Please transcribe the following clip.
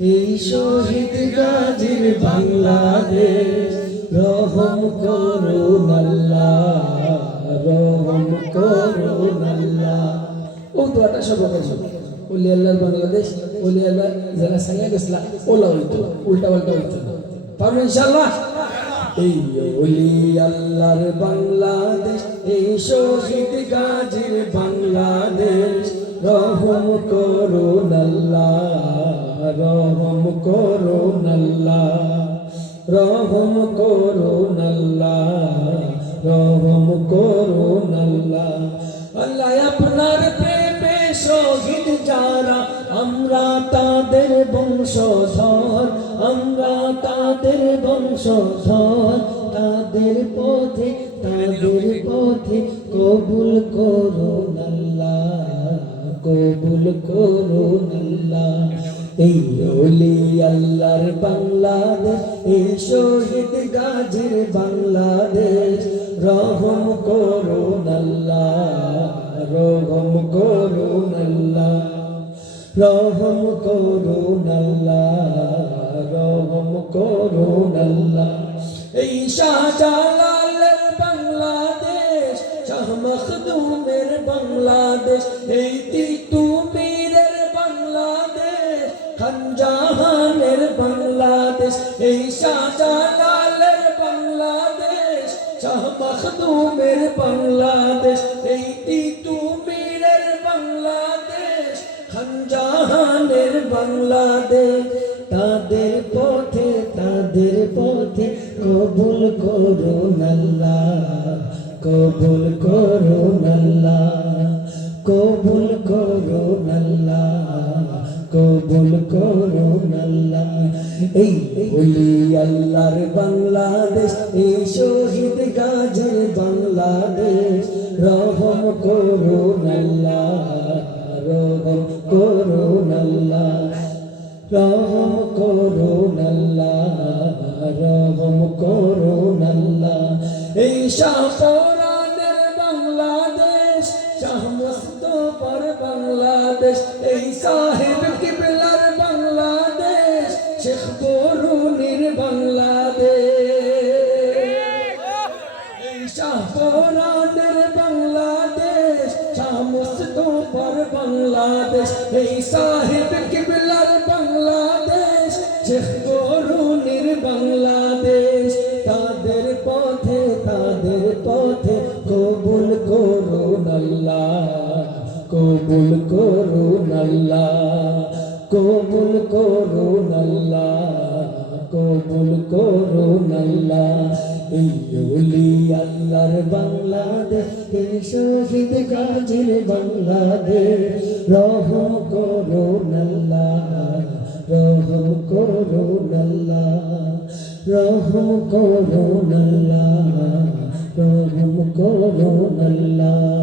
এই শহীদ গাজীর বাংলাদেশ, রহম করুন আল্লাহ, রহম করুন আল্লাহ। ও দোয়াটা সব ওলি আল্লাহর বাংলাদেশ ওলি আল্লাহ যারা সাইয়া গেছলা, ওলা হইতো, উল্টা পাল্টা হইতো পারব ইনশাল্লাহ এই ওলি আল্লাহর বাংলাদেশ, এই শহীদ গাজীর বাংলাদেশ, রহম করুন আল্লাহ। রহম করুন আল্লাহ রহম করুন আল্লাহ রহম করুন আল্লাহ আল্লাহ আপনার প্রেমে শহীদ যারা, আমরা তাদের বংশ বংশধর, আমরা তাদের বংশ বংশধর। তাদের পথে তাদের পথে কবুল করুন আল্লাহ কবুল করুন আল্লাহ এই ওলি আল্লাহর বাংলাদেশ, এই শহীদ গাজীর বাংলাদেশ। রহম করুন আল্লাহ, রহম করুন আল্লাহ। রহম করুন আল্লাহ, রহম করুন আল্লাহ। এই শাহজালালের বাংলাদেশ, শাহ মখদুমের বাংলাদেশ, এই তিতুমিরের বাংলাদেশ, এই শাহজালালের বাংলাদেশ, শাহ মখদুমের বাংলাদেশ, এই তিতুমিরের বাংলাদেশ খানজাহানের বাংলাদেশ। তাদের পথে তাদের পথে কবুল করুন আল্লাহ, কবুল করুন আল্লাহ, কবুল করুন আল্লাহ। কবুল করুন আল্লাহ। এই বলি আল্লাহর বাংলাদেশ, এই শহীদ গাজীর বাংলাদেশ। রহম করুন আল্লাহ, রহম করুন আল্লাহ। রহম করুন আল্লাহ, রহম করুন আল্লাহ। এই শাহরানের বাংলাদেশ শাহ মুস্তফার বাংলাদেশ, এই সাহেব শেখ বরুনির বাংলাদেশ। এই শাহরানের বাংলাদেশ শাহ মুস্তফার বাংলাদেশ, এই সাহেব কিবলার বাংলাদেশ শেখ বরুনির বাংলাদেশ। তাদের পথে তাদের পথে কবুল করুন আল্লাহ, কবুল করুন আল্লাহ। কবুল করুন আল্লাহ কবুল করুন আল্লাহ এই ওলি আল্লাহর বাংলাদেশ শহীদ গাজীর বাংলাদেশ। রহম করুন আল্লাহ রহম করুন আল্লাহ রহম করুন আল্লাহ রহম করুন আল্লাহ